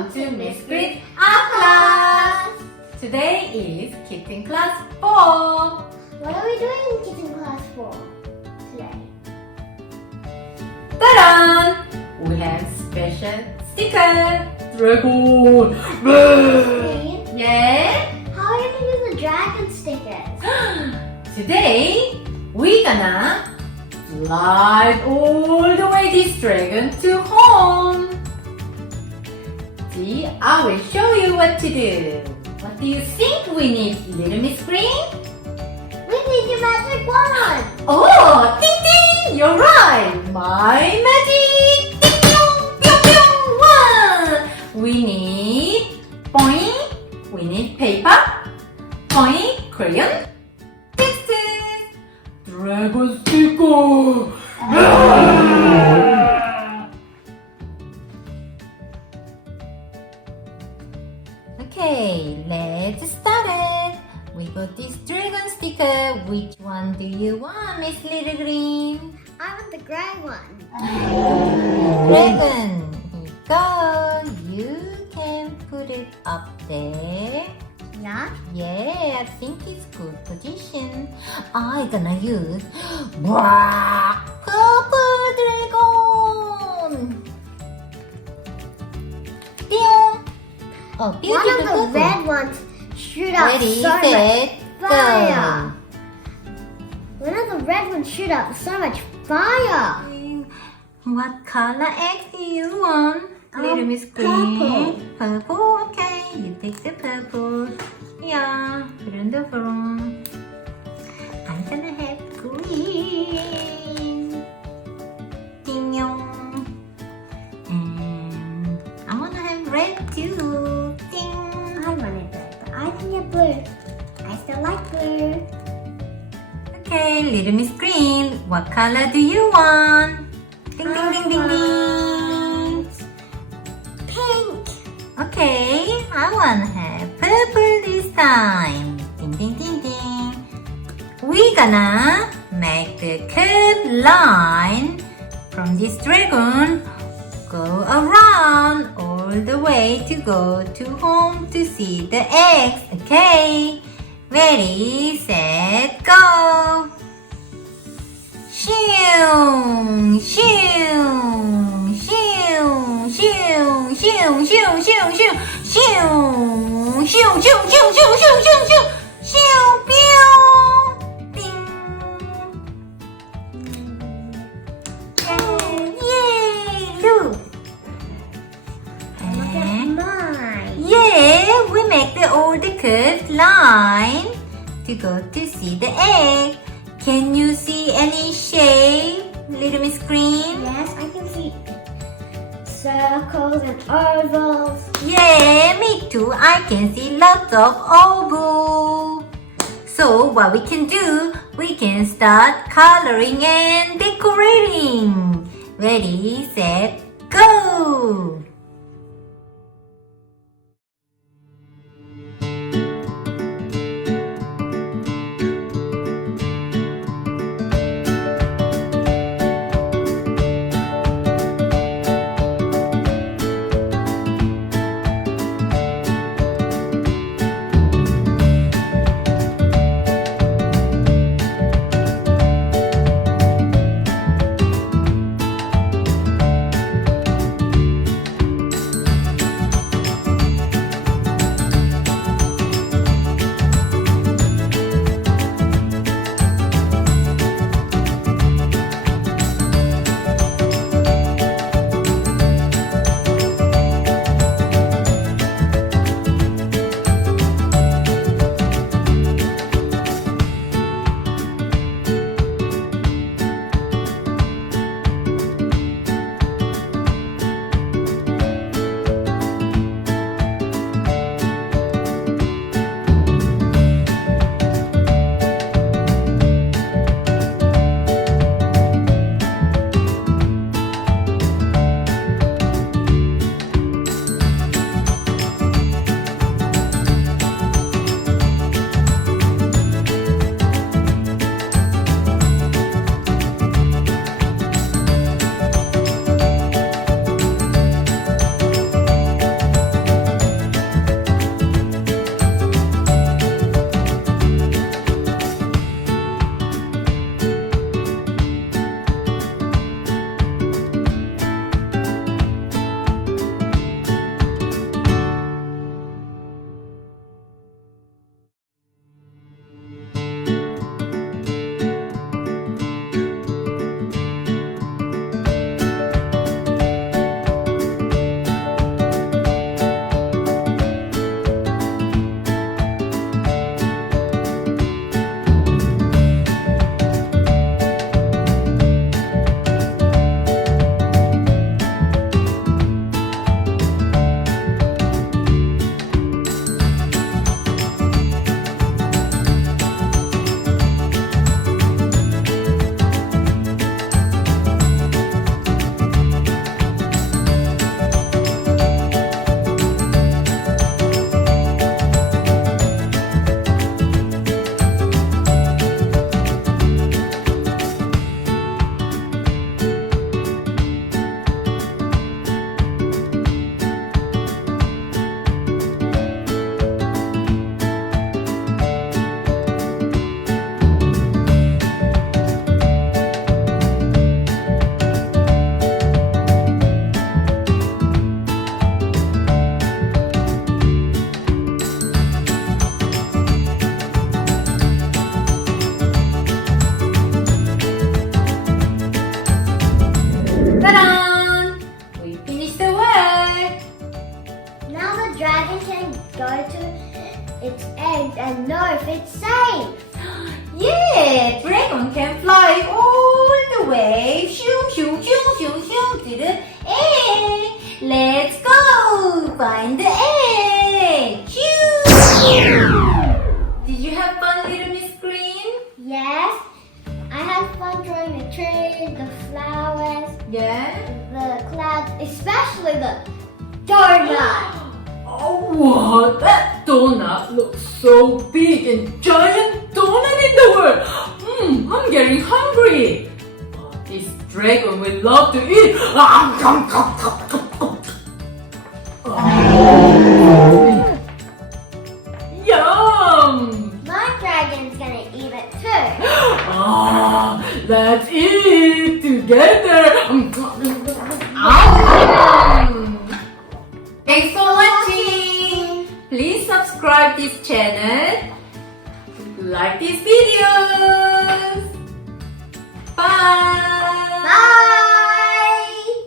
Welcome to Miss Kitten Class! Today is Kitten Class 4. What are we doing in Kitten Class 4 today? Ta-da! We have special sticker! Dragon! Green? Yeah? How are you going to do the dragon stickers? Today, we're gonna slide all the way this dragon to home. See, I will show you what to do. What do you think we need, little Miss Green? We need your magic wand! Oh, ding ding! You're right! My magic! Ding dong! Pew pew! One! We need point. We need paper. Point, crayon. Textures. Dragon sticker. Okay, let's start it. We got this dragon sticker. Which one do you want, Miss Little Green? I want the gray one. Dragon. Here you go. You can put it up there. Yeah? Yeah, I think it's good position. I'm gonna use black purple dragon. Pew. Oh, One beautiful of the purple. red ones shoot out Ready, so set, much fire. go. One of the red ones shoot out so much fire. What color egg do you want? Little Miss Green. Purple. Okay, you take the purple. Yeah, put it on the front. I'm gonna have green. Ding yong. And I wanna have red too. Ding. I wanted red, but I can get blue. I still like blue. Okay, Little Miss Green. What color do you want? Ding ding ding ding ding. Pink. Okay, I wanna have purple this time. Ding ding ding ding. We're gonna make the curved line from this dragon go around all the way to go to home to see the eggs. Okay, ready, set, go. Shoo, shoo, shoo, shoo, shoo, shoo, shoo, shoo, shoo, shoo, shoo, shoo, shoo, shoo, shoo, shoo, pew, ding. Yay, look. Look at mine. Yeah, we make all the curved line to go to see the egg. Can you see any shape, Little Miss Green? Yes, I can see circles and ovals. Yeah, me too. I can see lots of oval. So what we can do, we can start coloring and decorating. Ready, set, go! Ta-da! We finished the work. Now the dragon can go to its eggs and know if it's safe. Yeah, dragon can fly all the way shoo, shoo, shoo, shoo, shoo, to the egg. Let's go find the egg. Shoo! Did you have fun, little Miss Green? Yes, I had fun drawing the trees, the flowers, Yeah. the clouds, especially the donut. Oh, wow, that donut looks so big and giant donut in the world. I'm getting hungry. This dragon will love to eat. Yum! My dragon's gonna eat it too. Let's eat together. Thanks for watching. Please subscribe this channel. Like these videos. Bye. Bye.